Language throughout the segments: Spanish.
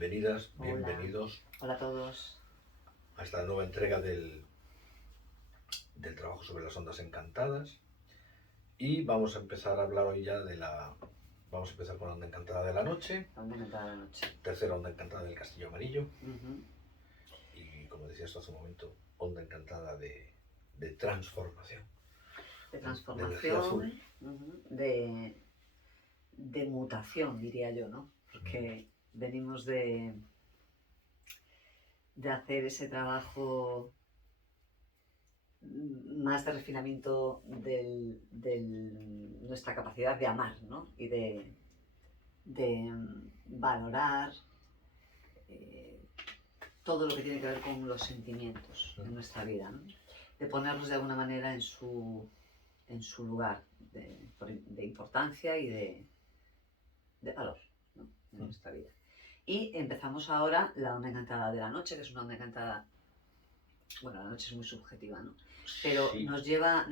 bienvenidas, Hola. bienvenidos Hola a todos. a esta nueva entrega del trabajo sobre las ondas encantadas. Y vamos a empezar a hablar hoy ya Vamos a empezar con la onda encantada de la noche, La onda encantada de la noche. tercera onda encantada del castillo amarillo Ujú. y, como decías tú hace un momento, onda encantada de transformación. De energía transformación, azul. de mutación, diría yo, ¿no? Porque venimos de hacer ese trabajo más de refinamiento de nuestra capacidad de amar, ¿no? Y de valorar todo lo que tiene que ver con los sentimientos en nuestra vida, ¿no? De ponerlos de alguna manera en su lugar de importancia y de valor, ¿no? En nuestra vida. Y empezamos ahora la onda encantada de la noche, que es una onda encantada. Bueno, la noche es muy subjetiva, ¿no? Pero Sí. nos lleva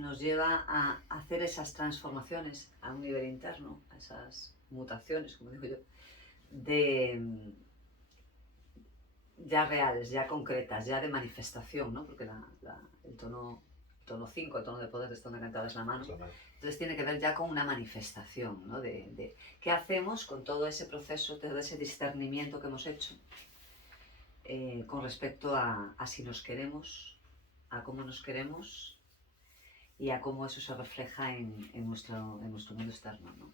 a hacer esas transformaciones a un nivel interno, a esas mutaciones, como digo yo, ya reales, ya concretas, ya de manifestación, ¿no? Porque el tono 5, el tono de poder de esta onda encantada es la mano. Entonces tiene que ver ya con una manifestación, ¿no? De qué hacemos con todo ese proceso, todo ese discernimiento que hemos hecho con respecto a si nos queremos, a cómo nos queremos y a cómo eso se refleja en nuestro mundo externo, ¿no?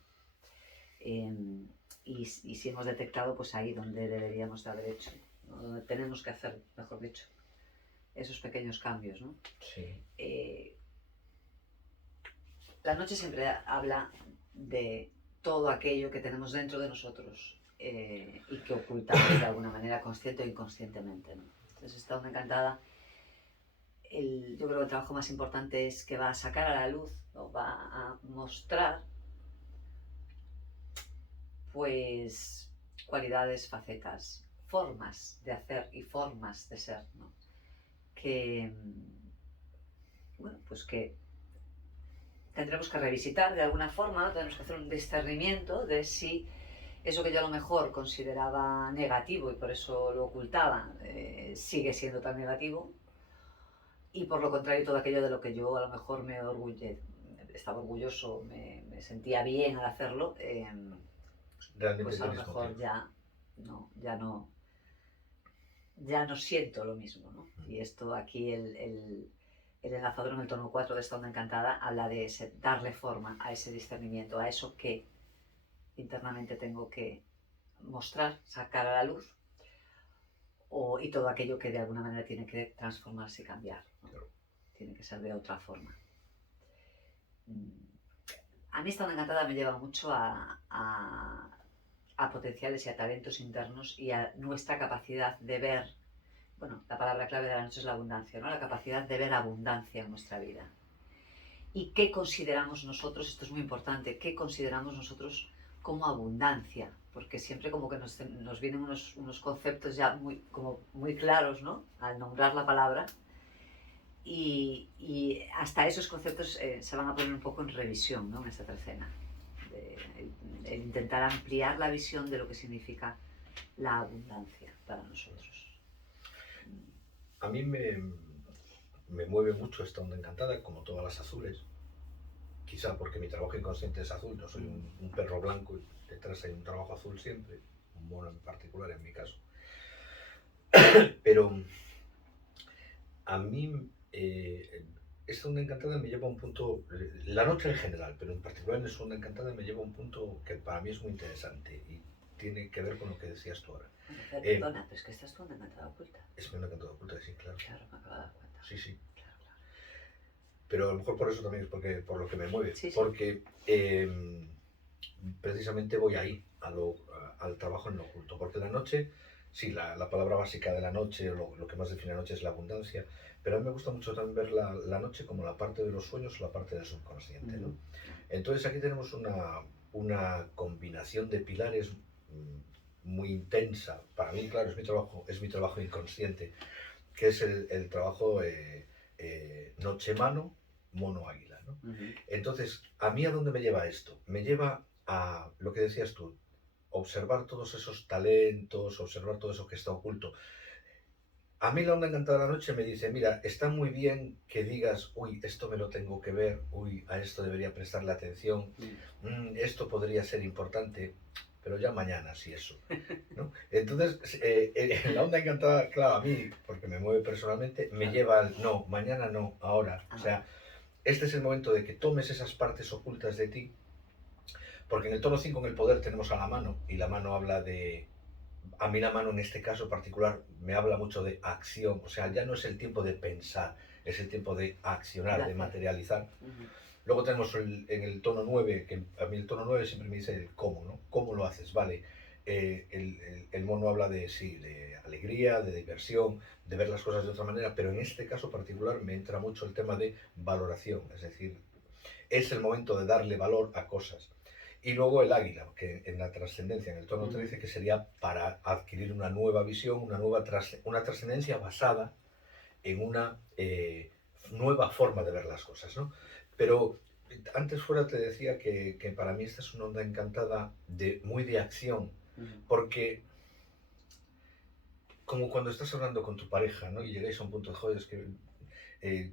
Y si hemos detectado, pues ahí donde deberíamos de haber hecho, ¿no? Donde tenemos que hacer, mejor dicho, esos pequeños cambios, ¿no? Sí. La noche siempre habla de todo aquello que tenemos dentro de nosotros y que ocultamos de alguna manera consciente o inconscientemente, ¿no? Entonces esta onda encantada, yo creo que el trabajo más importante es que va a sacar a la luz o va a mostrar pues cualidades, facetas, formas de hacer y formas de ser, ¿no? Que, bueno, pues que tendremos que revisitar de alguna forma, ¿no? Tenemos que hacer un discernimiento de si eso que yo a lo mejor consideraba negativo y por eso lo ocultaba sigue siendo tan negativo, y por lo contrario todo aquello de lo que yo a lo mejor estaba orgulloso, me sentía bien al hacerlo, pues a lo mejor ya no siento lo mismo, ¿no? Y esto aquí el enlazador en el tono 4 de esta onda encantada habla de darle forma a ese discernimiento, a eso que internamente tengo que mostrar, sacar a la luz, y todo aquello que de alguna manera tiene que transformarse y cambiar, ¿no? Claro. Tiene que ser de otra forma. A mí esta onda encantada me lleva mucho a potenciales y a talentos internos y a nuestra capacidad de ver. Bueno, la palabra clave de la noche es la abundancia, ¿no? La capacidad de ver abundancia en nuestra vida. ¿Y qué consideramos nosotros? Esto es muy importante. ¿Qué consideramos nosotros como abundancia? Porque siempre como que nos vienen unos conceptos ya muy claros, ¿no? Al nombrar la palabra. Y hasta esos conceptos se van a poner un poco en revisión, ¿no? En esta trecena. El intentar ampliar la visión de lo que significa la abundancia para nosotros. A mí me mueve mucho esta onda encantada, como todas las azules. Quizá porque mi trabajo inconsciente es azul, yo soy un perro blanco y detrás hay un trabajo azul siempre, un mono en particular en mi caso. Pero a mí esta onda encantada me lleva a un punto, la noche en general, pero en particular en esta onda encantada me lleva a un punto que para mí es muy interesante y tiene que ver con lo que decías tú ahora. Perdona, pero es que esta es tu onda encantada oculta. Es mi onda encantada oculta, sí, claro. Claro, me acabo de dar cuenta. Sí, sí. Claro. Pero a lo mejor por eso también es por lo que me mueve. Sí, sí. Porque precisamente voy ahí, al trabajo en lo oculto. Porque la noche, sí, la palabra básica de la noche, lo que más define la noche es la abundancia. Pero a mí me gusta mucho también ver la noche como la parte de los sueños o la parte del subconsciente, ¿no? Entonces aquí tenemos una combinación de pilares muy intensa. Para mí, claro, es mi trabajo inconsciente, que es el trabajo noche-mano, mono-águila, ¿no? Entonces, ¿a mí a dónde me lleva esto? Me lleva a lo que decías tú, observar todos esos talentos, observar todo eso que está oculto. A mí la onda encantada de la noche me dice, mira, está muy bien que digas, uy, esto me lo tengo que ver, uy, a esto debería prestarle atención, esto podría ser importante, pero ya mañana, si eso, ¿no? Entonces, la onda encantada, claro, a mí, porque me mueve personalmente, me Claro. lleva al, no, mañana no, ahora. O Ah, sea, este es el momento de que tomes esas partes ocultas de ti, porque en el tono 5 en el poder tenemos a la mano, y la mano habla de, a mí la mano en este caso particular me habla mucho de acción, o sea, ya no es el tiempo de pensar, es el tiempo de de accionar, de hacer. materializar. Ujú. Luego tenemos en el tono 9 que a mí el tono 9 siempre me dice el cómo, ¿no? ¿Cómo lo haces? Vale, el mono habla de, sí, de alegría, de diversión, de ver las cosas de otra manera, pero en este caso particular me entra mucho el tema de valoración, es decir, es el momento de darle valor a cosas. Y luego el águila, que en la trascendencia, en el tono 13, que sería para adquirir una nueva visión, una trascendencia basada en una nueva forma de ver las cosas, ¿no? Pero antes fuera te decía que para mí esta es una onda encantada muy de acción, porque como cuando estás hablando con tu pareja, ¿no? Y llegáis a un punto de, joder, es que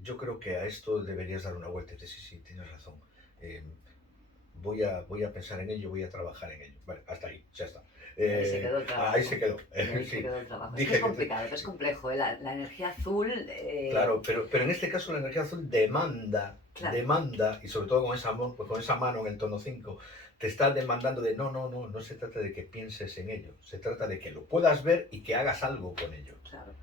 yo creo que a esto deberías dar una vuelta. Y dices, sí, sí, tienes razón. Eh, voy a pensar en ello, voy a trabajar en ello. Vale, hasta ahí, ya está. Y ahí se quedó el Ahí se trabajo. quedó. Y ahí se Sí, quedó el trabajo. Es que es dije que complicado, es complejo. La energía azul. claro, pero en este caso la energía azul demanda, Claro, y sobre todo con esa mano en el tono 5 te está demandando de no, no, no, no se trata de que pienses en ello, se trata de que lo puedas ver y que hagas algo con ello. claro.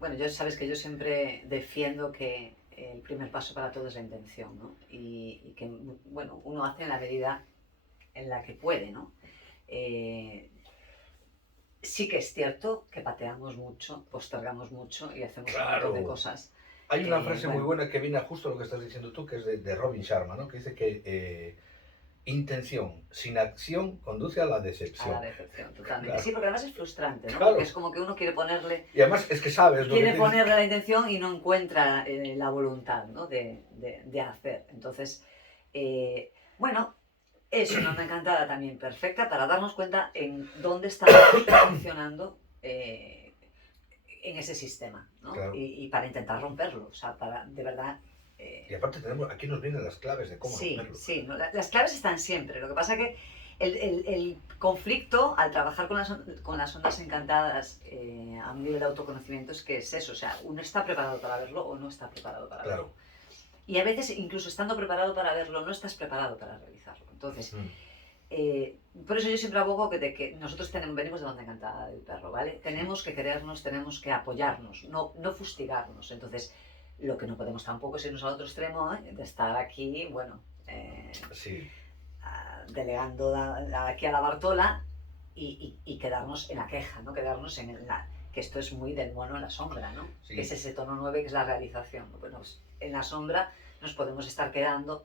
Bueno, ya sabes que yo siempre defiendo que el primer paso para todo es la intención, ¿no? Y que, bueno, uno hace en la medida en la que puede, ¿no? Eh, sí que es cierto que pateamos mucho, postergamos mucho y hacemos un montón de Claro. cosas Hay una que, frase muy bueno, buena que viene a justo lo que estás diciendo tú, que es de Robin Sharma, ¿no? Que dice que intención sin acción conduce a la a la decepción. decepción, totalmente. Claro, Sí, porque además es frustrante, ¿no? Porque claro. es como que uno quiere ponerle, Y además es que sabes lo que tienes. la intención y no encuentra la voluntad, ¿no? De hacer. Entonces, bueno, es una onda encantada también perfecta para darnos cuenta en dónde estamos funcionando en ese sistema, ¿no? Claro. Y para intentar romperlo, o sea, para de verdad. Y aparte tenemos, aquí nos vienen las claves de cómo Sí, romperlo. sí, ¿no? Las claves están siempre. Lo que pasa que el conflicto al trabajar con las ondas encantadas a un nivel de autoconocimiento es que es eso, o sea, uno está preparado para verlo o no está preparado para verlo. Claro. Y a veces, incluso estando preparado para verlo, no estás preparado para realizarlo. Entonces, por eso yo siempre abogo de que nosotros venimos de la onda encantada del perro, ¿vale? Tenemos que querernos, tenemos que apoyarnos, no fustigarnos. Entonces, lo que no podemos tampoco es irnos al otro extremo, de estar aquí, bueno, Sí, delegando aquí a la Bartola y quedarnos en la queja, ¿no? Quedarnos que esto es muy del mono en la sombra, ¿no? sí. Que es ese tono 9 que es la realización. Bueno, pues en la sombra nos podemos estar quedando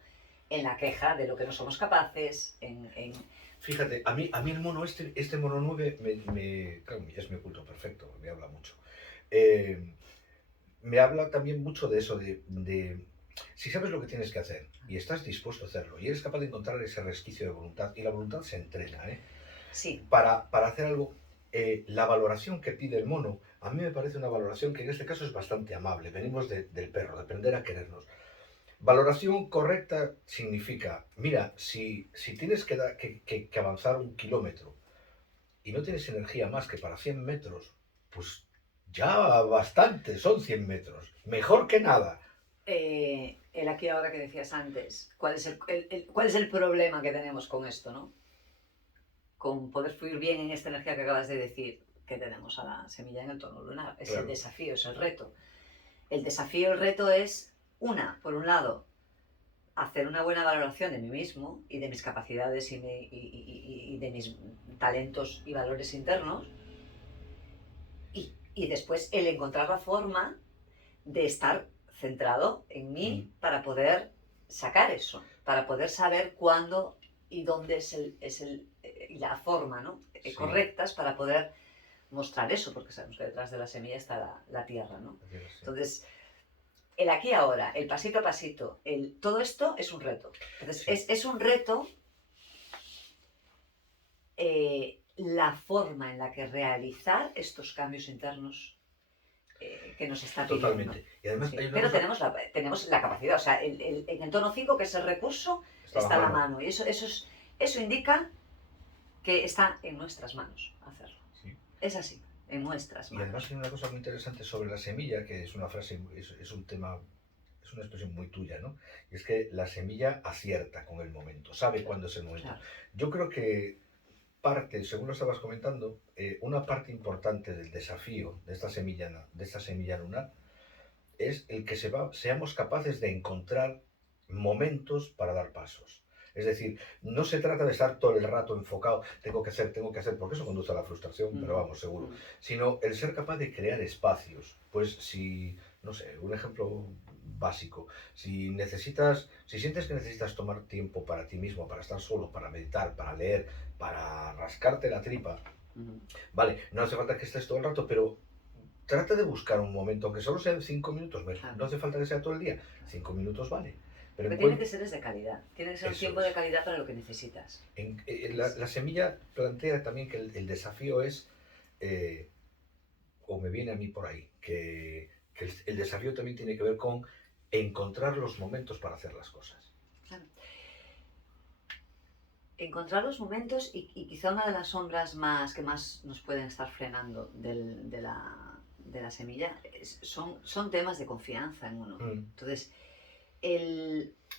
en la queja de lo que no somos capaces, Fíjate, a mí el mono este mono 9 claro, es mi oculto perfecto, me habla mucho. Me habla también mucho de eso, si sabes lo que tienes que hacer y estás dispuesto a hacerlo y eres capaz de encontrar ese resquicio de voluntad, y la voluntad se entrena, ¿eh? Sí. Para hacer algo, la valoración que pide el mono, a mí me parece una valoración que en este caso es bastante amable. Venimos del perro, de aprender a querernos. Valoración correcta significa, mira, si tienes que avanzar 1 kilómetro y no tienes energía más que para 100 metros, pues ya bastante, son 100 metros. Mejor que nada. El aquí ahora que decías antes, ¿cuál es el problema que tenemos con esto, ¿no? Con poder fluir bien en esta energía que acabas de decir, que tenemos a la semilla en el tono lunar. Es el desafío, es el reto. El desafío, el reto es, por un lado, hacer una buena valoración de mí mismo y de mis capacidades y de mis talentos y valores internos. Y después el encontrar la forma de estar centrado en mí para poder sacar eso, para poder saber cuándo y dónde y la forma, ¿no? Sí. Correctas para poder mostrar eso, porque sabemos que detrás de la semilla está la tierra, ¿no? Sí. Entonces, el aquí y ahora, el pasito a pasito, todo esto es un reto. Entonces, Sí. es un reto la forma en la que realizar estos cambios internos que nos está pidiendo. Totalmente. Y además Sí, hay una pero cosa... tenemos la capacidad, o sea, en el tono 5, que es el recurso, está a la mano. Y eso indica que está en nuestras manos hacerlo. Sí. Es así, en nuestras Y manos. además hay una cosa muy interesante sobre la semilla, que es una frase, es un tema, es una expresión muy tuya, ¿no? Y es que la semilla acierta con el momento, sabe cuándo es el momento. Claro. Yo creo que parte, según lo estabas comentando, una parte importante del desafío de esta semilla lunar es el que seamos capaces de encontrar momentos para dar pasos. Es decir, no se trata de estar todo el rato enfocado, tengo que hacer, porque eso conduce a la frustración, pero vamos, seguro. Sino el ser capaz de crear espacios. Pues si, no sé, un ejemplo básico, si sientes que necesitas tomar tiempo para ti mismo, para estar solo, para meditar, para leer, para rascarte la tripa, vale, no hace falta que estés todo el rato, pero trata de buscar un momento, aunque solo sean 5 minutos, Claro. no hace falta que sea todo el día, 5 minutos vale. Pero tiene que ser de calidad, tiene que ser un tiempo de calidad para lo que necesitas. La semilla plantea también que el desafío es, o me viene a mí por ahí, que el desafío también tiene que ver con encontrar los momentos para hacer las cosas. Claro. Encontrar los momentos y quizá una de las sombras que más nos pueden estar frenando de la semilla son temas de confianza en uno. Entonces,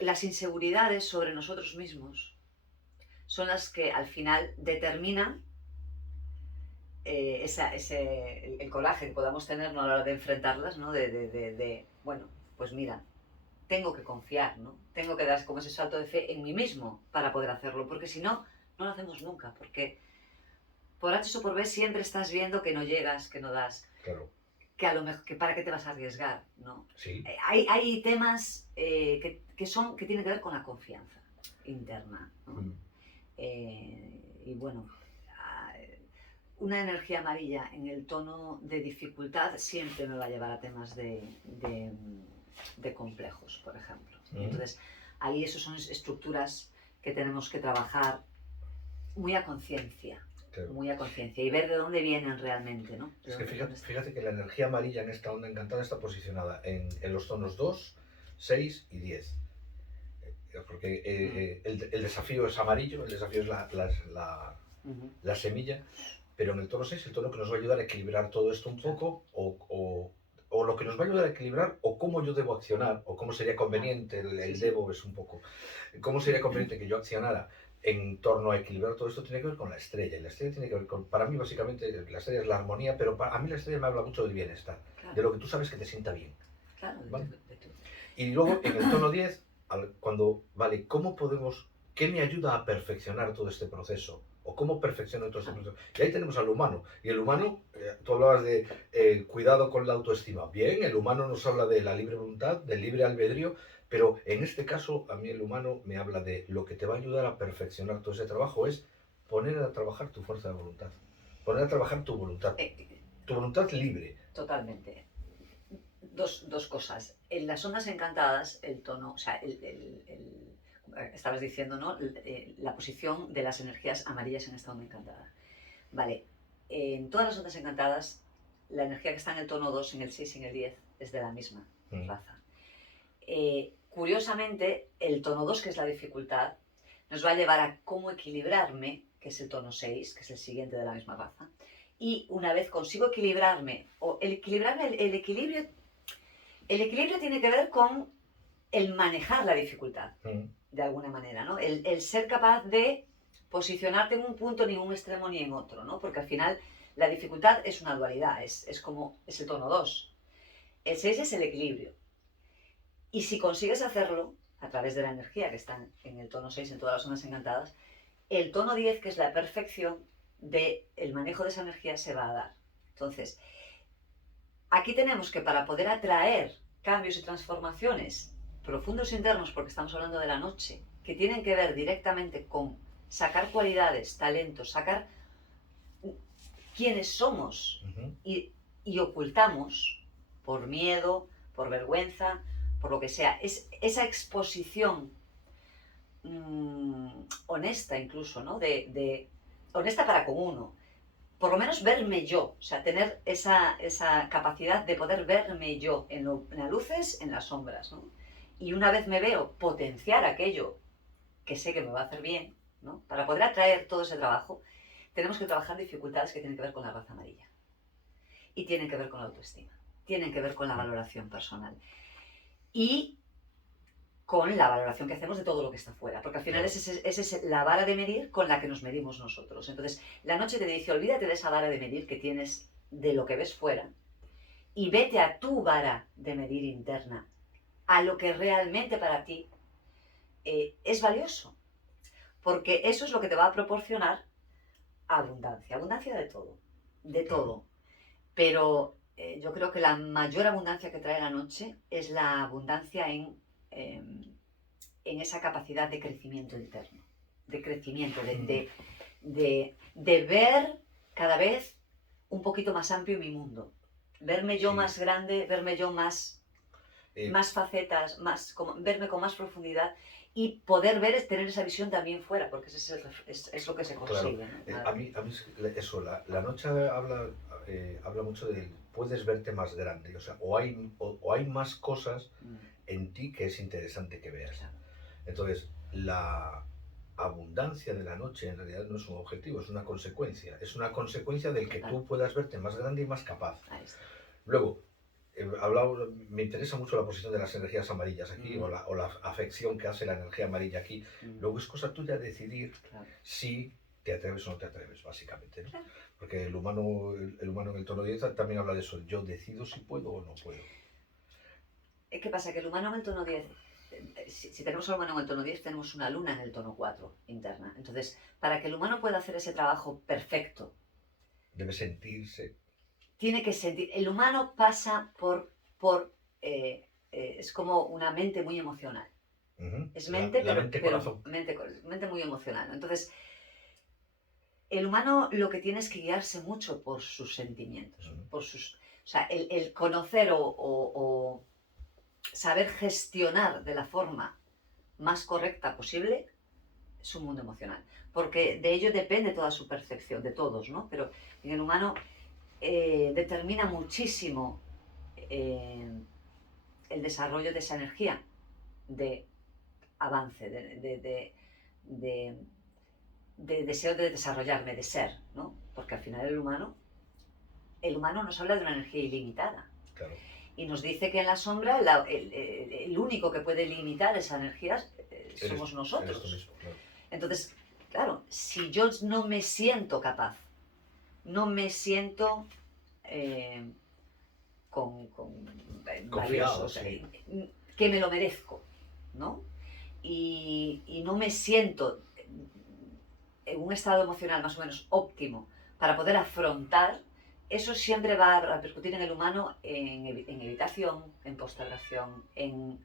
las inseguridades sobre nosotros mismos son las que al final determinan el coraje que podamos tener, ¿no?, a la hora de enfrentarlas, ¿no? Bueno, pues mira, tengo que confiar, ¿no? Tengo que dar como ese salto de fe en mí mismo para poder hacerlo, porque si no, no lo hacemos nunca, porque por H o por B siempre estás viendo que no llegas, que no das. Claro. Que a lo mejor, que para qué te vas a arriesgar, ¿no? Sí. Hay temas que tienen que ver con la confianza interna, ¿no? Y bueno, una energía amarilla en el tono de dificultad siempre me va a llevar a temas de complejos, por ejemplo. Entonces, ahí eso son estructuras que tenemos que trabajar muy a conciencia. Claro. Muy a conciencia y ver de dónde vienen realmente, ¿no? Es que fíjate que la energía amarilla en esta onda encantada está posicionada en los tonos 2, 6 y 10. Porque el desafío es amarillo, el desafío es la semilla, pero en el tono 6, el tono que nos va a ayudar a equilibrar todo esto un poco, o lo que nos va a ayudar a equilibrar, o cómo yo debo accionar, o cómo sería conveniente, debo es un poco, cómo sería conveniente que yo accionara en torno a equilibrar todo esto. Tiene que ver con la estrella, y la estrella tiene que ver con, para mí básicamente, la estrella es la armonía, pero a mí la estrella me habla mucho del bienestar, claro, de lo que tú sabes que te sienta bien. Claro, ¿vale? Y luego en el tono 10, ¿qué me ayuda a perfeccionar todo este proceso? ¿O cómo perfecciono todo este proceso? Y ahí tenemos al humano. Y el humano, tú hablabas de cuidado con la autoestima. Bien, el humano nos habla de la libre voluntad, del libre albedrío, pero en este caso a mí el humano me habla de lo que te va a ayudar a perfeccionar todo ese trabajo es poner a trabajar tu fuerza de voluntad. Poner a trabajar tu voluntad. Tu voluntad libre. Totalmente. Dos cosas. En las ondas encantadas, el tono, o sea, estabas diciendo, ¿no?, la posición de las energías amarillas en esta onda encantada. Vale, en todas las ondas encantadas, la energía que está en el tono 2, en el 6 y en el 10 es de la misma raza. Curiosamente, el tono 2, que es la dificultad, nos va a llevar a cómo equilibrarme, que es el tono 6, que es el siguiente de la misma raza. Y una vez consigo equilibrarme, el equilibrio tiene que ver con el manejar la dificultad, de alguna manera, ¿no? El ser capaz de posicionarte en un punto, ni en un extremo ni en otro, ¿no? Porque al final la dificultad es una dualidad, es el tono 2. El 6 es el equilibrio. Y si consigues hacerlo, a través de la energía que está en el tono 6, en todas las ondas encantadas, el tono 10, que es la perfección del manejo de esa energía, se va a dar. Entonces, aquí tenemos que, para poder atraer cambios y transformaciones profundos internos, porque estamos hablando de la noche, que tienen que ver directamente con sacar cualidades, talentos, sacar quiénes somos y ocultamos por miedo, por vergüenza, por lo que sea. Es esa exposición honesta incluso, ¿no? honesta para con uno. Por lo menos verme yo, o sea, tener esa capacidad de poder verme yo en las luces, en las sombras, ¿no? Y una vez me veo, potenciar aquello que sé que me va a hacer bien, ¿no? Para poder atraer todo ese trabajo, tenemos que trabajar dificultades que tienen que ver con la raza amarilla. Y tienen que ver con la autoestima. Tienen que ver con la valoración personal. Y con la valoración que hacemos de todo lo que está fuera, porque al final esa es la vara de medir con la que nos medimos nosotros. Entonces, la noche te dice, olvídate de esa vara de medir que tienes de lo que ves fuera y vete a tu vara de medir interna, a lo que realmente para ti es valioso, porque eso es lo que te va a proporcionar abundancia de todo. Pero yo creo que la mayor abundancia que trae la noche es la abundancia en esa capacidad de crecimiento interno, de crecimiento, de ver cada vez un poquito más amplio mi mundo, verme yo más grande, verme yo más facetas, verme con más profundidad y poder ver, tener esa visión también fuera, porque es lo que se consigue. Claro. ¿No? A mí eso, la noche habla mucho de puedes verte más grande, o sea, o hay más cosas en ti que es interesante que veas. Claro. Entonces, la abundancia de la noche en realidad no es un objetivo, es una consecuencia del que tú puedas verte más grande y más capaz. Luego, me interesa mucho la posición de las energías amarillas aquí, o la afección que hace la energía amarilla aquí. Luego es cosa tuya decidir si te atreves o no te atreves, básicamente, ¿no? Porque el humano en el tono 10 también habla de eso, yo decido si puedo o no puedo. ¿Qué pasa? Que el humano en el tono 10, si tenemos al humano en el tono 10, tenemos una luna en el tono 4 interna. Entonces, para que el humano pueda hacer ese trabajo perfecto, debe sentirse. Tiene que sentir. El humano pasa es como una mente muy emocional. Es mente, pero mente muy emocional. Entonces, el humano lo que tiene es que guiarse mucho por sus sentimientos, o sea, el conocer o saber gestionar de la forma más correcta posible su mundo emocional, porque de ello depende toda su percepción, de todos, ¿no? Pero en el humano determina muchísimo el desarrollo de esa energía de avance, de deseo de desarrollarme, de ser, ¿no? Porque al final el humano nos habla de una energía ilimitada. Claro. Y nos dice que en la sombra el único que puede limitar esa energía somos nosotros. Mismo, claro. Entonces, claro, si yo no me siento capaz, no me siento confiado, valioso, que me lo merezco, ¿no? Y no me siento en un estado emocional más o menos óptimo para poder afrontar, eso siempre va a repercutir en el humano en evitación, en postergación, en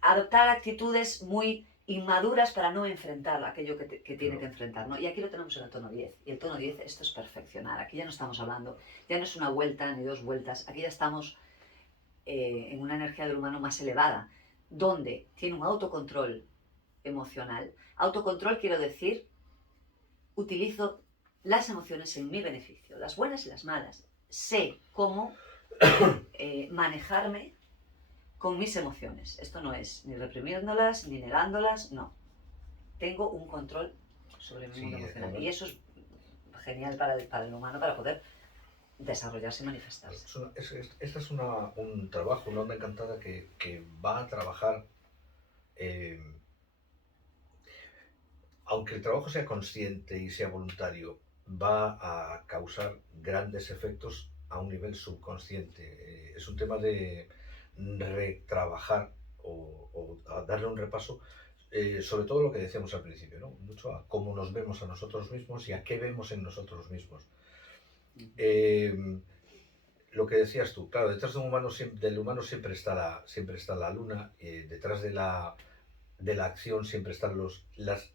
adoptar actitudes muy inmaduras para no enfrentar aquello que tiene que enfrentar, ¿no? Y aquí lo tenemos en el tono 10. Y el tono 10, esto es perfeccionar. Aquí ya no estamos hablando, ya no es una vuelta ni dos vueltas. Aquí ya estamos en una energía del humano más elevada, donde tiene un autocontrol emocional. Autocontrol quiero decir, utilizo las emociones en mi beneficio, las buenas y las malas. Sé cómo manejarme con mis emociones. Esto no es ni reprimiéndolas, ni negándolas, no. Tengo un control sobre mi mundo emocional. Y eso es genial para el humano para poder desarrollarse y manifestarse. Este es un trabajo, una onda encantada que va a trabajar, aunque el trabajo sea consciente y sea voluntario, va a causar grandes efectos a un nivel subconsciente. Es un tema de retrabajar o a darle un repaso, sobre todo lo que decíamos al principio, ¿no? Mucho a cómo nos vemos a nosotros mismos y a qué vemos en nosotros mismos. Lo que decías tú, claro, detrás del humano siempre está la luna, detrás de la acción siempre están las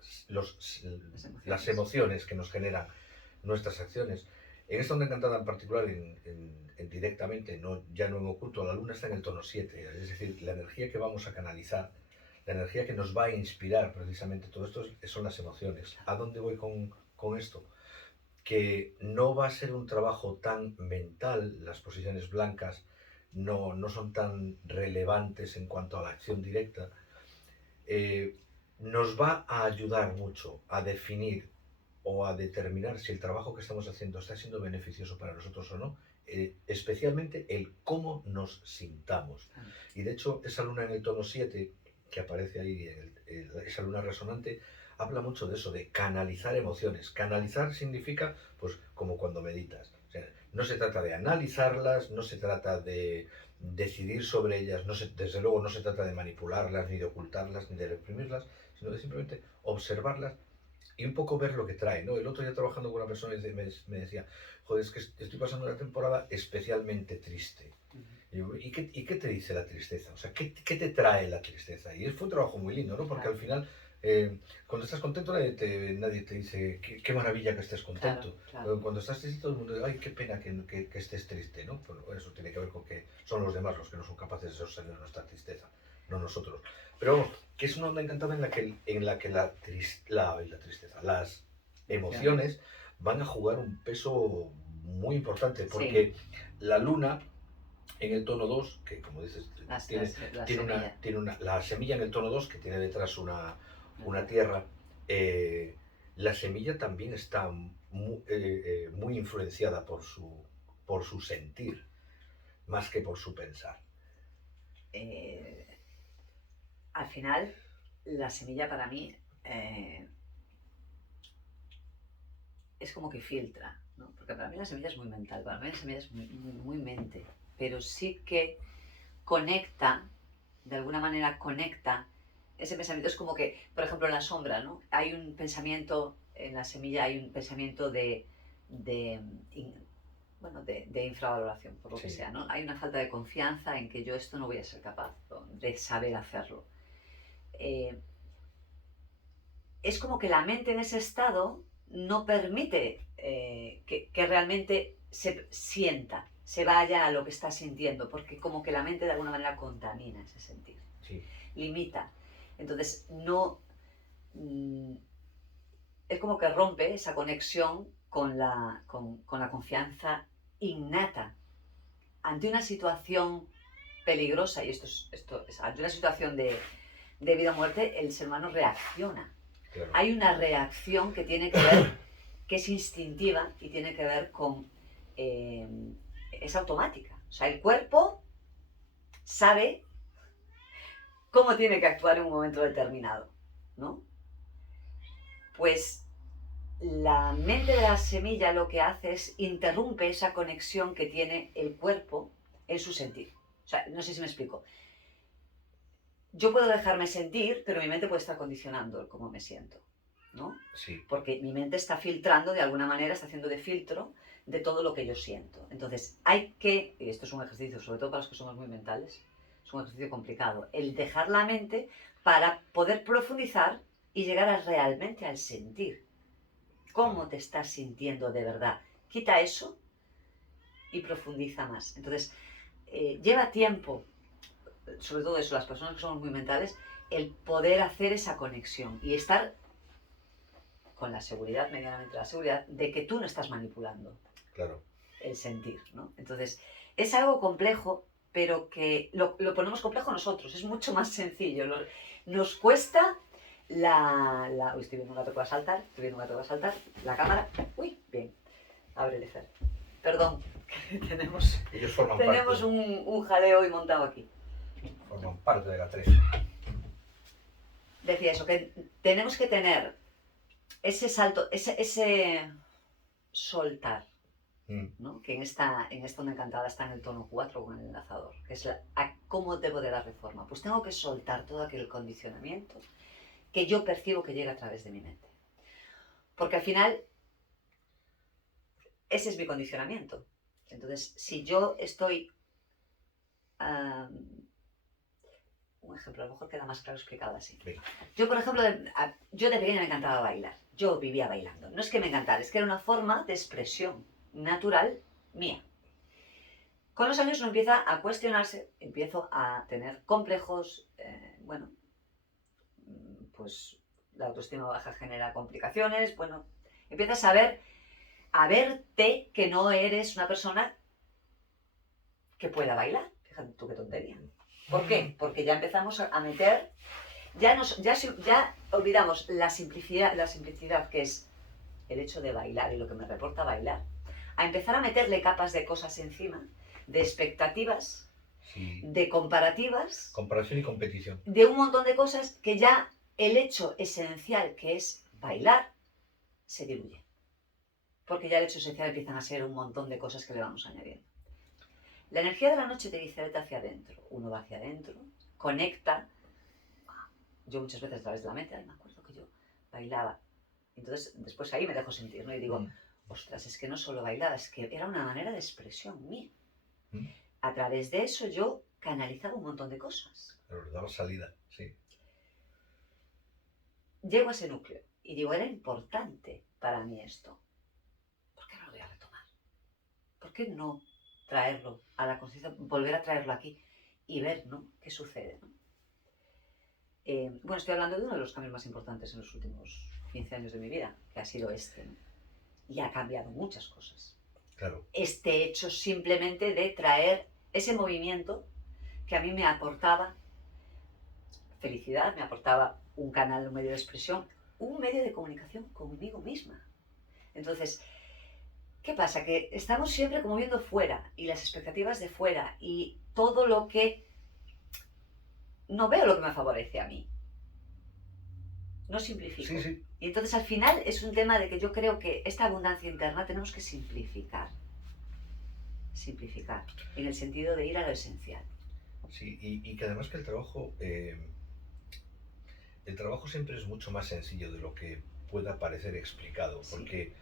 emociones que nos generan nuestras acciones. En esta onda encantada en particular, directamente, ya no en oculto, la luna está en el tono 7, es decir, la energía que vamos a canalizar, la energía que nos va a inspirar precisamente todo esto son las emociones. ¿A dónde voy con esto? Que no va a ser un trabajo tan mental, las posiciones blancas no son tan relevantes en cuanto a la acción directa, eh, nos va a ayudar mucho a definir o a determinar si el trabajo que estamos haciendo está siendo beneficioso para nosotros o no, especialmente el cómo nos sintamos. Y de hecho, esa luna en el tono 7 que aparece ahí, esa luna resonante, habla mucho de eso, de canalizar emociones. Canalizar significa, pues, como cuando meditas. O sea, no se trata de analizarlas, no se trata de decidir sobre ellas, desde luego no se trata de manipularlas, ni de ocultarlas, ni de reprimirlas, sino de simplemente observarlas y un poco ver lo que trae, ¿no? El otro día trabajando con una persona me decía, joder, es que estoy pasando una temporada especialmente triste. Y, digo, ¿y qué te dice la tristeza? O sea, ¿qué te trae la tristeza? Y fue un trabajo muy lindo, ¿no? Porque al final, cuando estás contento, nadie te dice, qué maravilla que estés contento. Cuando estás triste, todo el mundo dice, ay, qué pena que estés triste, ¿no? Bueno, eso tiene que ver con que son los demás los que no son capaces de sostener nuestra tristeza, no nosotros. Pero vamos, que es una onda encantada en la que la tristeza, las emociones van a jugar un peso muy importante, porque la luna en el tono 2 que como dices, la semilla en el tono 2 que tiene detrás una tierra, la semilla también está muy influenciada por su sentir, más que por su pensar. Al final, la semilla para mí es como que filtra, ¿no? Porque para mí la semilla es muy mental, para mí la semilla es muy mente, pero sí que conecta, de alguna manera conecta ese pensamiento. Es como que, por ejemplo, en la sombra, ¿no? Hay un pensamiento, en la semilla hay un pensamiento de infravaloración, por lo que sea, ¿no? Hay una falta de confianza en que yo esto no voy a ser capaz de saber hacerlo. Es como que la mente en ese estado no permite que realmente se sienta, se vaya a lo que está sintiendo, porque como que la mente de alguna manera contamina ese sentir, limita. Entonces no... es como que rompe esa conexión con la confianza innata. Ante una situación peligrosa, y esto es ante una situación de vida o muerte, el ser humano reacciona. Claro. Hay una reacción que tiene que ver, que es instintiva y tiene que ver con... es automática. O sea, el cuerpo sabe cómo tiene que actuar en un momento determinado, ¿no? Pues la mente de la semilla lo que hace es interrumpe esa conexión que tiene el cuerpo en su sentir. O sea, no sé si me explico. Yo puedo dejarme sentir, pero mi mente puede estar condicionando el cómo me siento, ¿no? Sí. Porque mi mente está filtrando, de alguna manera, está haciendo de filtro de todo lo que yo siento. Entonces, hay que, y esto es un ejercicio, sobre todo para los que somos muy mentales, es un ejercicio complicado, el dejar la mente para poder profundizar y llegar realmente al sentir. ¿Cómo te estás sintiendo de verdad? Quita eso y profundiza más. Entonces, lleva tiempo, sobre todo eso, las personas que somos muy mentales, el poder hacer esa conexión y estar con la seguridad, medianamente la seguridad, de que tú no estás manipulando el sentir, ¿no? Entonces, es algo complejo, pero que lo ponemos complejo nosotros, es mucho más sencillo. Nos cuesta uy, estoy viendo un gato que va a saltar, la cámara, uy, bien, ábrele, Fer. Perdón, tenemos un jaleo hoy montado aquí. Forman parte de la trek. Decía eso, que tenemos que tener ese salto, ese soltar, ¿no? Que en esta onda encantada está en el tono 4 con el enlazador, que es ¿cómo debo de darle forma? Pues tengo que soltar todo aquel condicionamiento que yo percibo que llega a través de mi mente. Porque al final, ese es mi condicionamiento. Entonces, si yo estoy... un ejemplo, a lo mejor queda más claro explicado así. Yo, por ejemplo, yo de pequeña me encantaba bailar. Yo vivía bailando. No es que me encantara, es que era una forma de expresión natural mía. Con los años uno empieza a cuestionarse, empiezo a tener complejos, pues la autoestima baja genera complicaciones, bueno, empiezas a verte que no eres una persona que pueda bailar. Fíjate tú qué tontería. ¿Por qué? Porque ya empezamos a meter, ya olvidamos la simplicidad que es el hecho de bailar y lo que me reporta bailar, a empezar a meterle capas de cosas encima, de expectativas, Sí. de comparativas, Comparación y competición. de un montón de cosas que ya el hecho esencial que es bailar se diluye. Porque ya el hecho esencial empiezan a ser un montón de cosas que le vamos añadiendo. La energía de la noche te dice vete hacia adentro. Uno va hacia adentro, conecta. Yo muchas veces a través de la mente, me acuerdo que yo bailaba. Entonces después ahí me dejo sentir, ¿no? Y digo, ostras, es que no solo bailaba, es que era una manera de expresión mía. A través de eso yo canalizaba un montón de cosas. Pero le daba salida, sí. Llego a ese núcleo y digo, era importante para mí esto. ¿Por qué no lo voy a retomar? ¿Por qué no traerlo a la conciencia, volver a traerlo aquí y ver, ¿no?, qué sucede, ¿no? Bueno, estoy hablando de uno de los cambios más importantes en los últimos 15 años de mi vida, que ha sido este, ¿no? Y ha cambiado muchas cosas. Claro. Este hecho simplemente de traer ese movimiento que a mí me aportaba felicidad, me aportaba un canal, un medio de expresión, un medio de comunicación conmigo misma. Entonces, ¿qué pasa? Que estamos siempre como viendo fuera y las expectativas de fuera y todo lo que no veo lo que me favorece a mí. No simplifico. Sí, sí. Y entonces al final es un tema de que yo creo que esta abundancia interna tenemos que simplificar. Simplificar, en el sentido de ir a lo esencial. Sí, y que además que el trabajo siempre es mucho más sencillo de lo que pueda parecer explicado, Sí. porque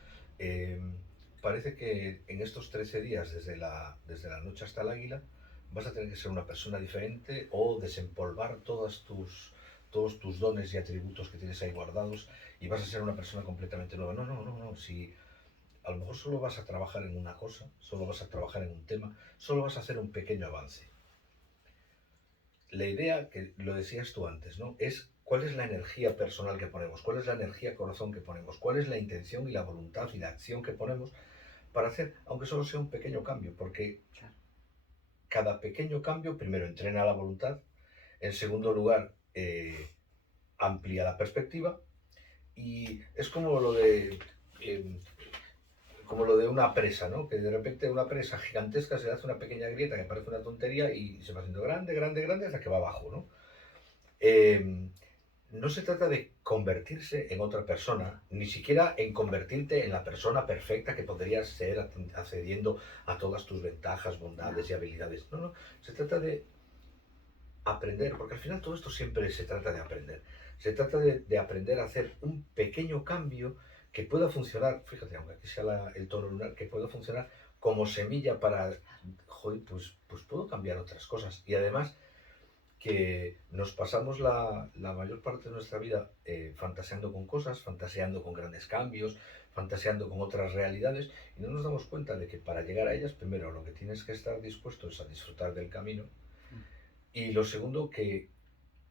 parece que en estos 13 días, desde la noche hasta el águila, vas a tener que ser una persona diferente o desempolvar todos tus dones y atributos que tienes ahí guardados y vas a ser una persona completamente nueva. No. Si a lo mejor solo vas a trabajar en una cosa, solo vas a trabajar en un tema, solo vas a hacer un pequeño avance. La idea, que lo decías tú antes, ¿no?, es cuál es la energía personal que ponemos, cuál es la energía corazón que ponemos, cuál es la intención y la voluntad y la acción que ponemos para hacer, aunque solo sea un pequeño cambio, porque cada pequeño cambio, primero, entrena la voluntad, en segundo lugar, amplía la perspectiva, y es como lo de una presa, ¿no? Que de repente una presa gigantesca se le hace una pequeña grieta que parece una tontería y se va haciendo grande hasta que va abajo, ¿no? No se trata de convertirse en otra persona, ni siquiera en convertirte en la persona perfecta que podrías ser accediendo a todas tus ventajas, bondades y habilidades. No, se trata de aprender, porque al final todo esto siempre se trata de aprender. Se trata de aprender a hacer un pequeño cambio que pueda funcionar, fíjate, aunque aquí sea el tono lunar, que pueda funcionar como semilla para, joder, pues puedo cambiar otras cosas. Y además que nos pasamos la mayor parte de nuestra vida fantaseando con cosas, fantaseando con grandes cambios, fantaseando con otras realidades, y no nos damos cuenta de que para llegar a ellas, primero, lo que tienes que estar dispuesto es a disfrutar del camino, y lo segundo, que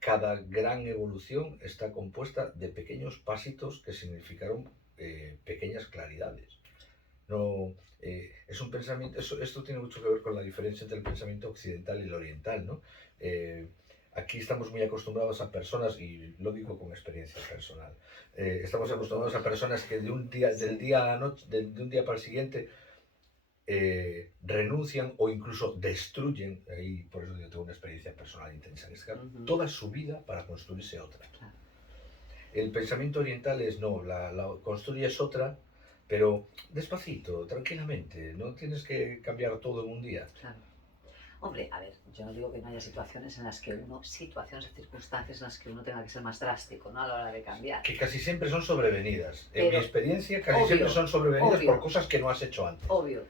cada gran evolución está compuesta de pequeños pasitos que significaron pequeñas claridades. No, es un pensamiento, esto tiene mucho que ver con la diferencia entre el pensamiento occidental y el oriental, ¿no? Aquí estamos muy acostumbrados a personas, y lo digo con experiencia personal, estamos acostumbrados a personas que de un día a la noche, de un día para el siguiente, renuncian o incluso destruyen, y por eso yo tengo una experiencia personal intensa, es que toda su vida para construirse otra. El pensamiento oriental es no, la construyes otra, pero despacito, tranquilamente, no tienes que cambiar todo en un día. Claro. Hombre, a ver, yo no digo que no haya situaciones o circunstancias en las que uno tenga que ser más drástico, ¿no?, a la hora de cambiar. Que casi siempre son sobrevenidas. En mi Pero, experiencia, casi siempre son sobrevenidas por cosas que no has hecho antes. Obvio.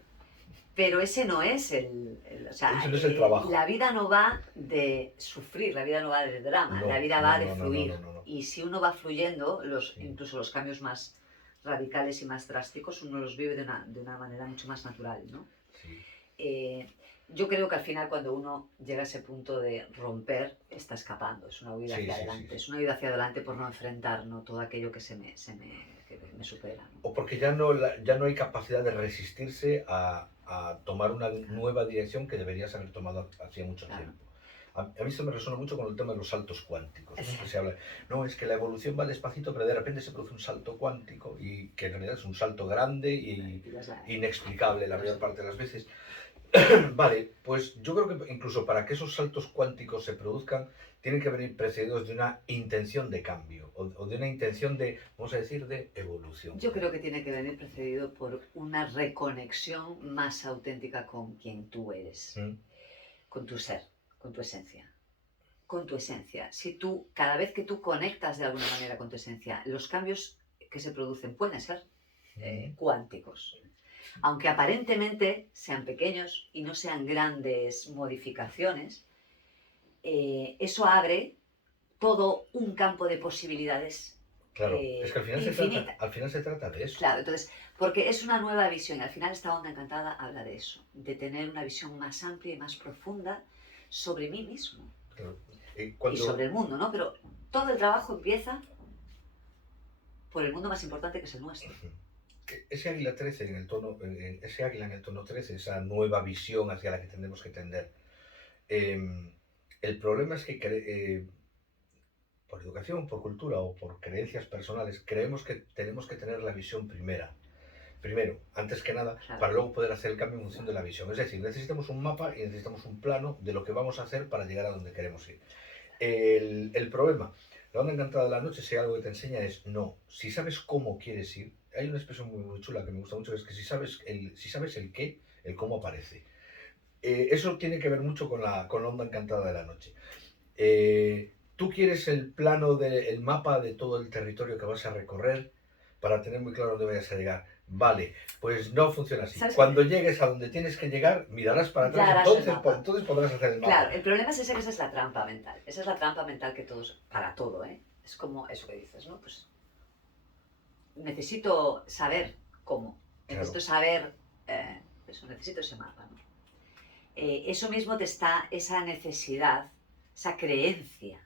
Pero ese no es o sea, ese no es el trabajo. La vida no va de sufrir, la vida no va de drama, la vida va de fluir. No. Y si uno va fluyendo, incluso los cambios más radicales y más drásticos, uno los vive de una manera mucho más natural, ¿no? Sí. yo creo que al final cuando uno llega a ese punto de romper, está escapando, es una huida Sí, hacia sí, sí, adelante, sí. es una huida hacia adelante por no enfrentar, ¿no?, todo aquello que que me supera, ¿no? O porque ya no hay capacidad de resistirse a tomar una nueva dirección que deberías haber tomado hacía mucho Claro. tiempo. A mí se me resuena mucho con el tema de los saltos cuánticos, ¿no? Que Sí, se habla, no, es que la evolución va despacito, pero de repente se produce un salto cuántico y que en realidad es un salto grande y y ya la- inexplicable la pues mayor sí. parte de las veces. Vale, pues yo creo que incluso para que esos saltos cuánticos se produzcan, tienen que venir precedidos de una intención de cambio o de una intención de, vamos a decir, de evolución. Yo creo que tiene que venir precedido por una reconexión más auténtica con quien tú eres, ¿Mm? con tu ser, con tu esencia. Con tu esencia. Si tú, cada vez que tú conectas de alguna manera con tu esencia, los cambios que se producen pueden ser ¿Mm? cuánticos. Aunque aparentemente sean pequeños y no sean grandes modificaciones, eso abre todo un campo de posibilidades Claro, es que infinita. al final se trata de eso. Claro, entonces, porque es una nueva visión. Al final esta onda encantada habla de eso, de tener una visión más amplia y más profunda sobre mí mismo Claro. y sobre el mundo, ¿no? Pero todo el trabajo empieza por el mundo más importante que es el nuestro. Ese águila 13 en el tono, ese águila en el tono 13, esa nueva visión hacia la que tenemos que tender. El problema es que por educación, por cultura o por creencias personales, creemos que tenemos que tener la visión primero, antes que nada, Claro. para luego poder hacer el cambio en función de la visión. Es decir, necesitamos un mapa y necesitamos un plano de lo que vamos a hacer para llegar a donde queremos ir. El problema, la onda encantada de la noche, si algo que te enseña es, no, si sabes cómo quieres ir, hay una expresión muy chula que me gusta mucho, que es que si sabes el qué, el cómo aparece. Eso tiene que ver mucho con la onda encantada de la noche. Tú quieres el plano, el mapa de todo el territorio que vas a recorrer para tener muy claro dónde vayas a llegar. Vale, pues no funciona así. ¿Sabes Cuando llegues a donde tienes que llegar, mirarás para Ya atrás, harás el mapa. entonces podrás hacer el mapa. Claro, el problema es ese, que esa es la trampa mental. Esa es la trampa mental que todos, para todo, ¿eh? Es como eso que dices, ¿no? Pues necesito saber cómo. Necesito Claro. saber, eso, necesito ese mapa, ¿no? Eso mismo te está, esa necesidad, esa creencia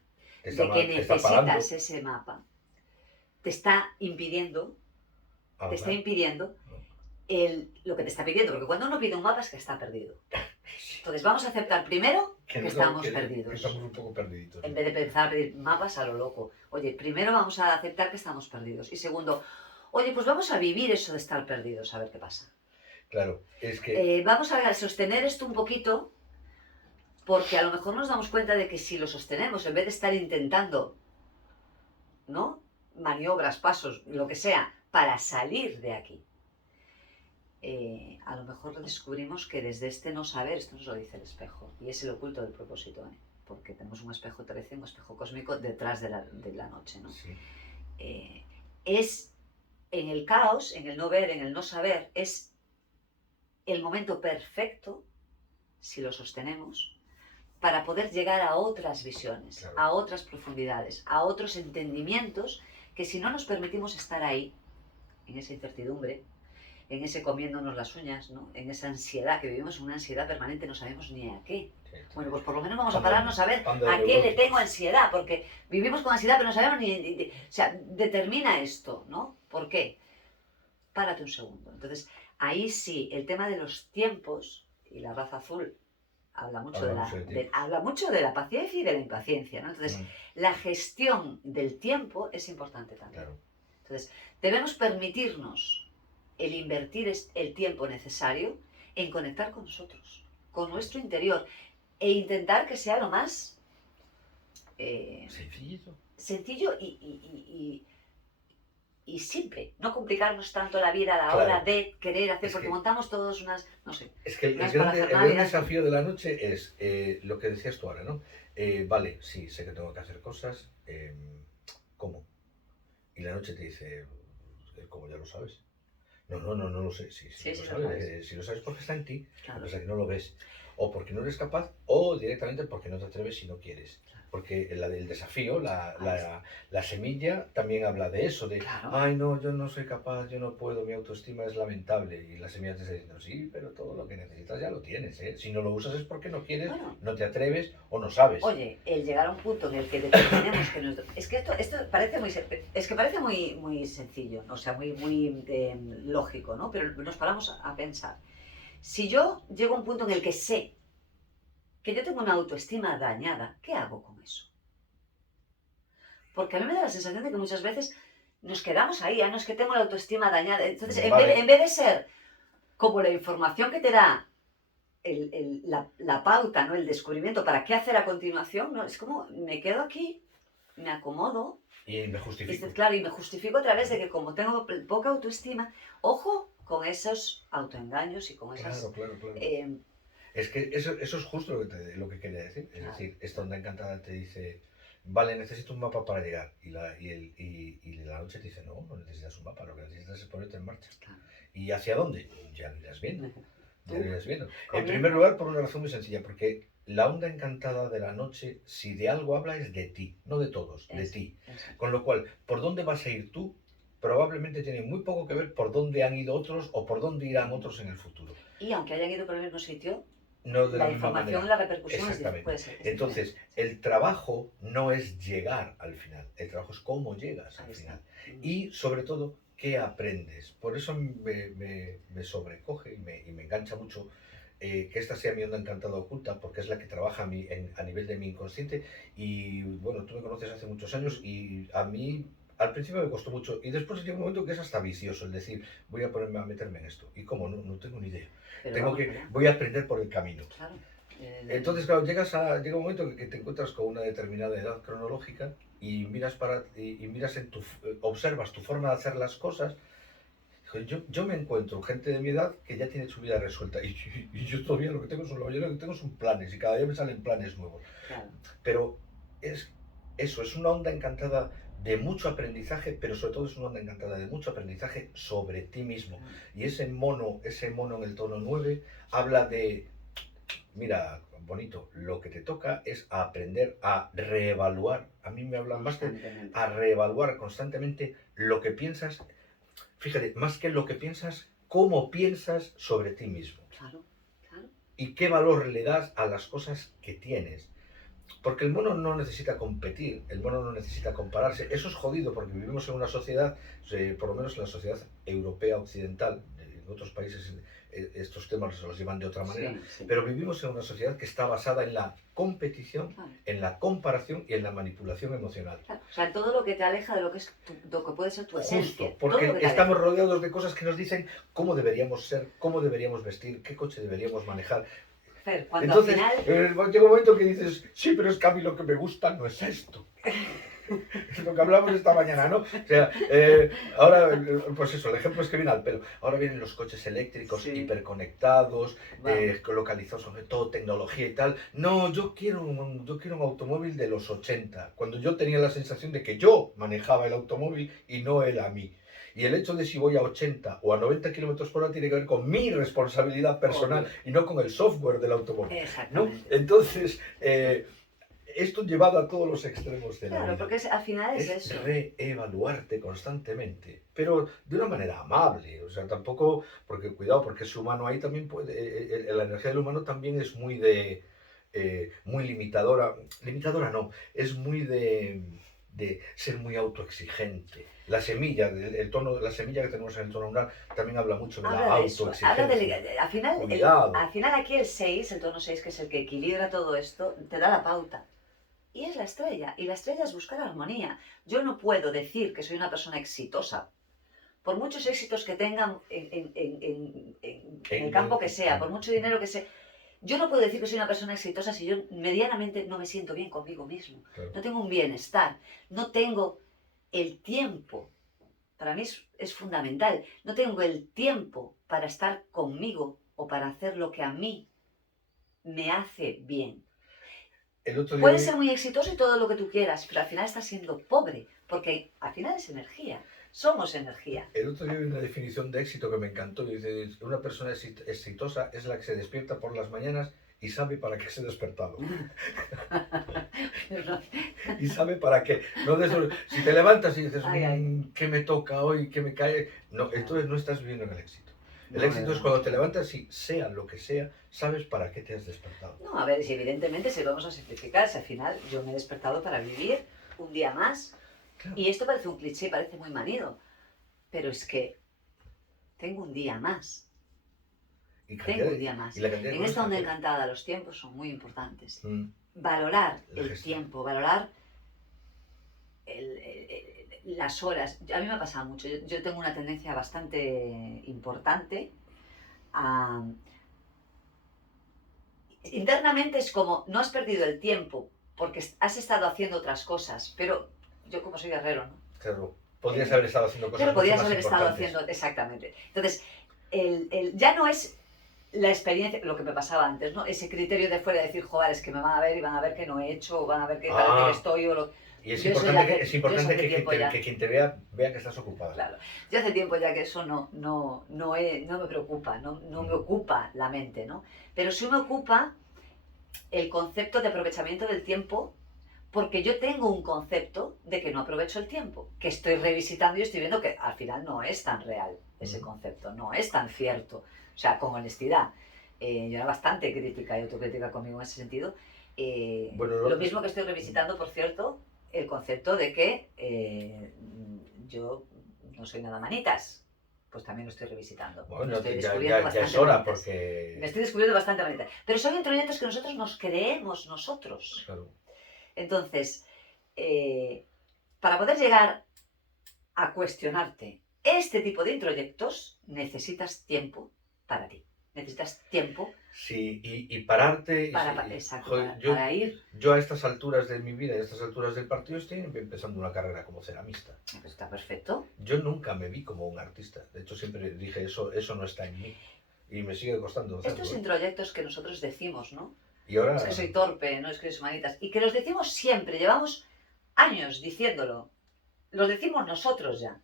de que Te está parando. necesitas ese mapa, te está impidiendo, te está Avanzar. impidiendo lo que te está pidiendo, porque cuando uno pide un mapa es que está perdido. Entonces vamos a aceptar primero que estamos perdidos. Que estamos un poco perdiditos. En vez de empezar a pedir mapas a lo loco. Oye, primero vamos a aceptar que estamos perdidos. Y segundo, oye, pues vamos a vivir eso de estar perdidos, a ver qué pasa. Claro, es que... Vamos a sostener esto un poquito, porque a lo mejor nos damos cuenta de que si lo sostenemos, en vez de estar intentando, ¿no?, maniobras, pasos, lo que sea, para salir de aquí, a lo mejor descubrimos que desde este no saber, esto nos lo dice el espejo, y es el oculto del propósito, porque tenemos un espejo 13, un espejo cósmico detrás de la noche, ¿no? Sí. Es en el caos, en el no ver, en el no saber, es el momento perfecto, si lo sostenemos, para poder llegar a otras visiones, Claro. a otras profundidades, a otros entendimientos, que si no nos permitimos estar ahí, en esa incertidumbre, en ese comiéndonos las uñas, ¿no?, en esa ansiedad, que vivimos una ansiedad permanente, no sabemos ni a qué. Sí. Bueno, pues por lo menos vamos a pararnos a ver Anda a de qué le neuróticos. tengo ansiedad, porque vivimos con ansiedad, pero no sabemos o sea, determina esto, ¿no? ¿Por qué? Párate un segundo. Entonces, ahí sí, el tema de los tiempos, y la raza azul habla mucho, habla mucho de la paciencia y de la impaciencia, ¿no? Entonces, la gestión del tiempo es importante también. Claro. Entonces, debemos permitirnos el invertir el tiempo necesario en conectar con nosotros, con nuestro interior, e intentar que sea lo más sencillo y simple. No complicarnos tanto la vida a la hora de querer hacer, porque montamos todos unas, no sé. Es que el gran desafío de la noche es lo que decías tú ahora, ¿no? Vale, sí, sé que tengo que hacer cosas. ¿Cómo? Y la noche te dice, ¿cómo ya lo sabes? No lo sé. Sí, lo sabes. Si lo sabes porque está en ti, Claro. lo que pasa es que no lo ves. o porque no eres capaz, o directamente porque no te atreves si no quieres. Porque el desafío, la semilla también habla de eso, de, Claro. ay no, yo no soy capaz, yo no puedo, mi autoestima es lamentable. Y la semilla te está diciendo, sí, pero todo lo que necesitas ya lo tienes, ¿eh? Si no lo usas es porque no quieres, Bueno, no te atreves o no sabes. oye, el llegar a un punto en el que determinemos que nuestro... Es que esto parece muy sencillo, ¿no? O sea, muy lógico, ¿no? Pero nos paramos a pensar. Si yo llego a un punto en el que sé que yo tengo una autoestima dañada, ¿qué hago con eso? Porque a mí me da la sensación de que muchas veces nos quedamos ahí, no es que tengo la autoestima dañada. Entonces, Vale. en vez de ser como la información que te da la pauta, ¿no? El descubrimiento para qué hacer a continuación, ¿no? Es como, me quedo aquí, me acomodo. Y me justifico. Claro, y me justifico a través de que como tengo poca autoestima, ojo con esos autoengaños y con esas... Claro. Es que eso es justo lo que quería decir. Es decir, esta onda encantada te dice, vale, necesito un mapa para llegar. Y la noche te dice, no, no necesitas un mapa, lo que necesitas es ponerte en marcha. Claro. ¿Y hacia dónde? Ya lo irás viendo. Ya lo irás viendo. En Comienza. primer lugar, por una razón muy sencilla, porque la onda encantada de la noche, si de algo habla, es de ti, no de todos, de ti. Con lo cual, por dónde vas a ir tú, probablemente tiene muy poco que ver por dónde han ido otros o por dónde irán otros en el futuro. Y aunque hayan ido por el mismo sitio, no de la misma información, manera. la repercusión Exactamente. puede ser. Entonces, el trabajo no es llegar al final, el trabajo es cómo llegas al final. Y sobre todo, qué aprendes. Por eso me sobrecoge y me engancha mucho que esta sea mi onda encantada oculta, porque es la que trabaja a nivel de mi inconsciente. Y bueno, tú me conoces hace muchos años y a mí al principio me costó mucho y después llega un momento que es hasta vicioso el decir, voy a ponerme a meterme en esto. ¿Y cómo? No tengo ni idea. Voy a aprender por el camino. Claro. Entonces, claro, llega un momento que te encuentras con una determinada edad cronológica y observas tu forma de hacer las cosas. Yo me encuentro gente de mi edad que ya tiene su vida resuelta y yo todavía lo que tengo son planes y cada día me salen planes nuevos. Claro. Pero es una onda encantada de mucho aprendizaje, pero sobre todo es una onda encantada de mucho aprendizaje sobre ti mismo. Y ese mono en el tono 9 habla de, mira, bonito, lo que te toca es aprender a reevaluar. A mí me hablan más de a reevaluar constantemente lo que piensas. Fíjate, más que lo que piensas, cómo piensas sobre ti mismo. Claro. Y qué valor le das a las cosas que tienes. Porque el mono no necesita competir, el mono no necesita compararse. Eso es jodido porque vivimos en una sociedad, por lo menos en la sociedad europea occidental, en otros países estos temas se los llevan de otra manera, sí. Pero vivimos en una sociedad que está basada en la competición, en la comparación y en la manipulación emocional. O sea, todo lo que te aleja de lo que puede ser tu esencia. Justo, porque estamos rodeados de cosas que nos dicen cómo deberíamos ser, cómo deberíamos vestir, qué coche deberíamos manejar. Entonces, al final... llega un momento que dices, sí, pero es que a mí lo que me gusta no es esto. Es lo que hablamos esta mañana, ¿no? O sea, ahora, pues eso, el ejemplo es que viene al pelo. Ahora vienen los coches eléctricos hiperconectados, localizados sobre todo tecnología y tal. No, yo quiero un automóvil de los 80, cuando yo tenía la sensación de que yo manejaba el automóvil y no él a mí. Y el hecho de si voy a 80 o a 90 kilómetros por hora tiene que ver con mi responsabilidad personal y no con el software del automóvil. Exactamente. ¿No? Entonces, esto llevado a todos los extremos de la vida. Claro, porque al final es eso. Reevaluarte constantemente, pero de una manera amable. O sea, tampoco, porque cuidado, porque es humano ahí también puede, la energía del humano también es muy muy limitadora. Limitadora no, es muy de ser muy autoexigente. La semilla, la semilla que tenemos en el tono lunar también habla mucho de la autoexigencia. Al final aquí el 6, el tono 6, que es el que equilibra todo esto, te da la pauta. Y es la estrella, y la estrella es buscar armonía. Yo no puedo decir que soy una persona exitosa, por muchos éxitos que tengan en el campo que sea, por mucho dinero que sea. Yo no puedo decir que soy una persona exitosa si yo medianamente no me siento bien conmigo mismo. Claro. No tengo un bienestar, no tengo el tiempo. Para mí es fundamental. No tengo el tiempo para estar conmigo o para hacer lo que a mí me hace bien. Puedes ser muy exitoso y todo lo que tú quieras, pero al final estás siendo pobre, porque al final es energía. Somos energía. El otro día vi una definición de éxito que me encantó. Dice, una persona exitosa es la que se despierta por las mañanas y sabe para qué se ha despertado. Y sabe para qué. No si te levantas y dices, Ay, ay. ¿qué me toca hoy? ¿Qué me cae? No, entonces no estás viviendo en el éxito. El éxito es cuando te levantas y sea lo que sea, sabes para qué te has despertado. No, a ver, si evidentemente si vamos a simplificar, si al final yo me he despertado para vivir un día más, Claro. y esto parece un cliché, parece muy manido, pero es que tengo un día más. Tengo un día más. Y la cantidad de En cosas esta que onda hacer. encantada los tiempos son muy importantes. Mm, Valorar La el gestión. tiempo, valorar las horas. A mí me ha pasado mucho. Yo tengo una tendencia bastante importante a... Internamente es como, no has perdido el tiempo porque has estado haciendo otras cosas, pero yo como soy guerrero, ¿no? Claro, podrías haber estado haciendo cosas Pero mucho podías más haber estado importantes. haciendo, exactamente. Entonces, ya no es la experiencia, lo que me pasaba antes, ¿no? Ese criterio de fuera de decir, joder, es que me van a ver y van a ver que no he hecho, o van a ver que para qué estoy, o lo... Y es Yo eso importante, ya que, hace- yo eso hace tiempo ya. que quien te vea que estás ocupada. Claro, yo hace tiempo ya que eso no me preocupa, no me ocupa la mente, ¿no? Pero sí me ocupa el concepto de aprovechamiento del tiempo, porque yo tengo un concepto de que no aprovecho el tiempo, que estoy revisitando y estoy viendo que al final no es tan real ese concepto, no es tan cierto, o sea, con honestidad. Yo era bastante crítica y autocrítica conmigo en ese sentido. Bueno, Lo mismo que estoy revisitando, por cierto, el concepto de que yo no soy nada manitas. Pues también lo estoy revisitando. Bueno, estoy ya bastante es hora manitas. porque... Me estoy descubriendo bastante manitas. Pero son introyectos que nosotros nos creemos nosotros. Claro. Entonces, para poder llegar a cuestionarte este tipo de introyectos, necesitas tiempo para ti. Necesitas tiempo Sí, y pararte... exacto, joder, para ir... Yo a estas alturas de mi vida, a estas alturas del partido, estoy empezando una carrera como ceramista. Pues está perfecto. Yo nunca me vi como un artista. De hecho, siempre dije, eso no está en mí. Y me sigue costando hacerlo. Estos introyectos que nosotros decimos, ¿no? Y ahora... Es que soy torpe, no es que soy manitas. Y que los decimos siempre, llevamos años diciéndolo. Los decimos nosotros ya.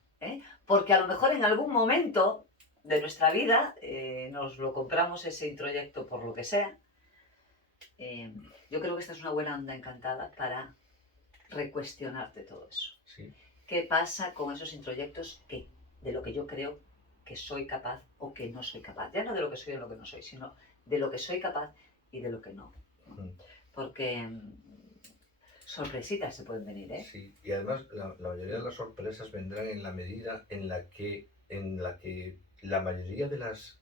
Porque a lo mejor en algún momento de nuestra vida nos lo compramos ese introyecto por lo que sea. Yo creo que esta es una buena onda encantada para recuestionarte todo eso. Sí. ¿Qué pasa con esos introyectos de lo que yo creo que soy capaz o que no soy capaz? Ya no de lo que soy o lo que no soy, sino de lo que soy capaz y de lo que no. Porque sorpresitas se pueden venir, ¿eh? Sí, y además la mayoría de las sorpresas vendrán en la medida en la que la mayoría de las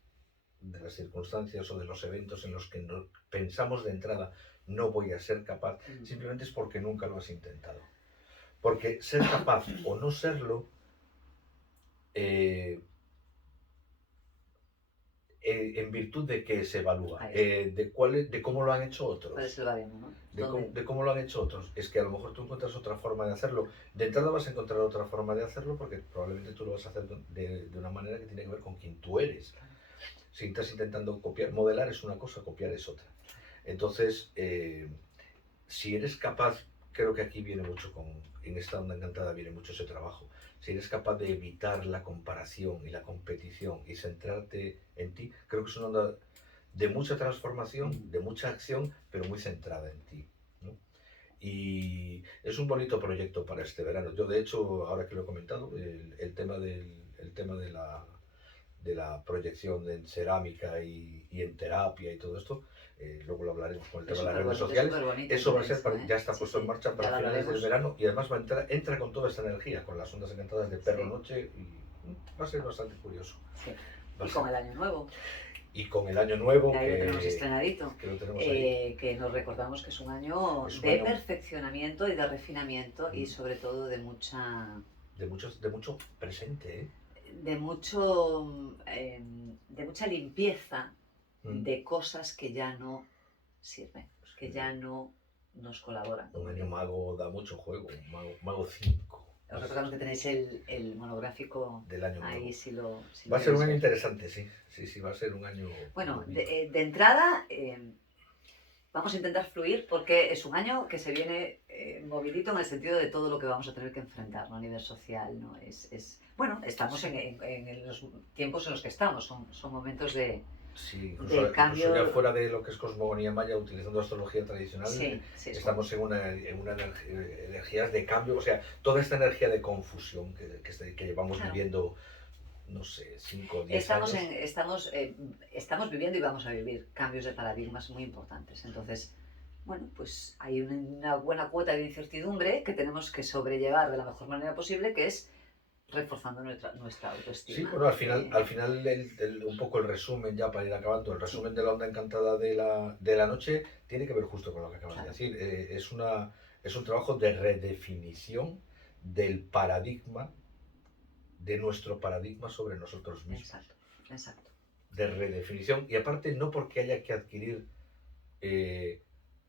circunstancias o de los eventos en los que pensamos de entrada no voy a ser capaz, simplemente es porque nunca lo has intentado. Porque ser capaz o no serlo en virtud de que se evalúa, de cómo lo han hecho otros. ¿Cuál es el baremo, no? De cómo lo han hecho otros. Es que a lo mejor tú encuentras otra forma de hacerlo. De entrada vas a encontrar otra forma de hacerlo porque probablemente tú lo vas a hacer de una manera que tiene que ver con quien tú eres. Si estás intentando copiar, modelar es una cosa, copiar es otra. Entonces, si eres capaz, creo que aquí viene mucho en esta onda encantada viene mucho ese trabajo. Si eres capaz de evitar la comparación y la competición y centrarte en ti, creo que es una onda de mucha transformación, de mucha acción, pero muy centrada en ti, ¿no? Y es un bonito proyecto para este verano. Yo, de hecho, ahora que lo he comentado, el tema de la proyección en cerámica y en terapia y todo esto, luego lo hablaremos con el tema de las redes sociales. Eso va a ser, ya está puesto en marcha para finales del verano y además entra con toda esta energía, con las ondas encantadas de Perro Noche y va a ser bastante curioso. Sí. Y con el año nuevo. Y con el año nuevo, que ahí lo tenemos estrenadito, que lo tenemos ahí. Que nos recordamos que es un año de perfeccionamiento y de refinamiento y sobre todo de mucha... De mucho presente, ¿eh? De mucha limpieza de cosas que ya no sirven, que ya no nos colaboran. Un año mago da mucho juego, mago 5. Os recordamos que tenéis el monográfico del año ahí, nuevo. Va a ser un año interesante, sí, va a ser un año... Bueno, de entrada vamos a intentar fluir porque es un año que se viene movidito en el sentido de todo lo que vamos a tener que enfrentar, ¿no? A nivel social, ¿no? Bueno, estamos en los tiempos en los que estamos, son momentos de Sí, del incluso cambio. ya fuera de lo que es cosmogonía maya, utilizando astrología tradicional, Sí, sí, estamos en una energías de cambio, o sea, toda esta energía de confusión que llevamos claro. viviendo, no sé, 5 o 10 Estamos, años. estamos viviendo y vamos a vivir cambios de paradigmas muy importantes. Entonces, bueno, pues hay una buena cuota de incertidumbre que tenemos que sobrellevar de la mejor manera posible, que es reforzando nuestra Sí, autoestima. bueno, al final un poco el resumen, ya para ir acabando, el Sí, resumen de la onda encantada de la noche tiene que ver justo con lo que acabas de claro, decir. Es un trabajo de redefinición del paradigma, de nuestro paradigma sobre nosotros mismos. exacto, exacto. De redefinición. Y aparte, no porque haya que adquirir eh,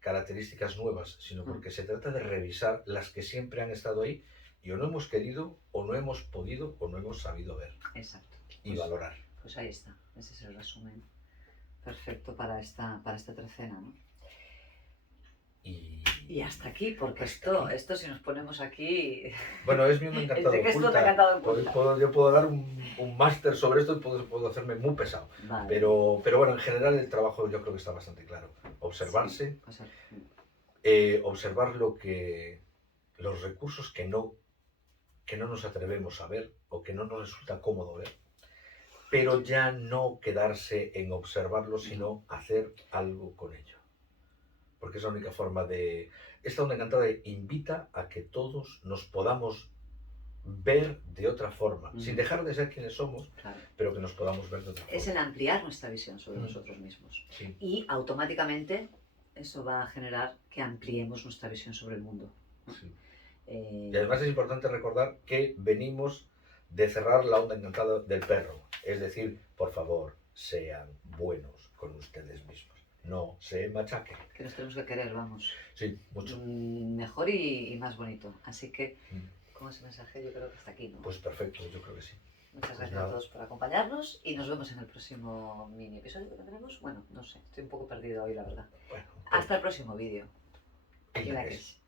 características nuevas, sino Mm, porque se trata de revisar las que siempre han estado ahí y o no hemos querido, o no hemos podido, o no hemos sabido ver exacto. y valorar. Pues ahí está. Ese es el resumen perfecto para esta trecena, ¿no? Y Y hasta aquí, porque hasta aquí. esto si nos ponemos aquí, Bueno, es mi onda entre encantada que esto me ha oculta. encantado oculta. Yo puedo dar un máster sobre esto y puedo hacerme muy pesado. Vale, Pero bueno, en general el trabajo yo creo que está bastante claro. sí, Observarse, o sea, observar los recursos que no nos atrevemos a ver o que no nos resulta cómodo ver, pero ya no quedarse en observarlo, sino hacer algo con ello. Porque es la única forma de... Esta onda encantada invita a que todos nos podamos ver de otra forma, sin dejar de ser quienes somos, claro. pero que nos podamos ver de otra Es forma. el ampliar nuestra visión sobre nosotros mismos. Sí. Y automáticamente eso va a generar que ampliemos nuestra visión sobre el mundo. Sí. Y además es importante recordar que venimos de cerrar la onda encantada del perro. Es decir, por favor, sean buenos con ustedes mismos. No se machaquen. Que nos tenemos que querer, vamos. Sí, mucho. Mejor y más bonito. Así que, con ese mensaje yo creo que hasta aquí, ¿no? Pues perfecto, yo creo que sí. Muchas gracias a todos por acompañarnos y nos vemos en el próximo mini episodio que tendremos. Bueno, no sé, estoy un poco perdido hoy, la verdad. Bueno, hasta el próximo vídeo. y la Y la que que es. es.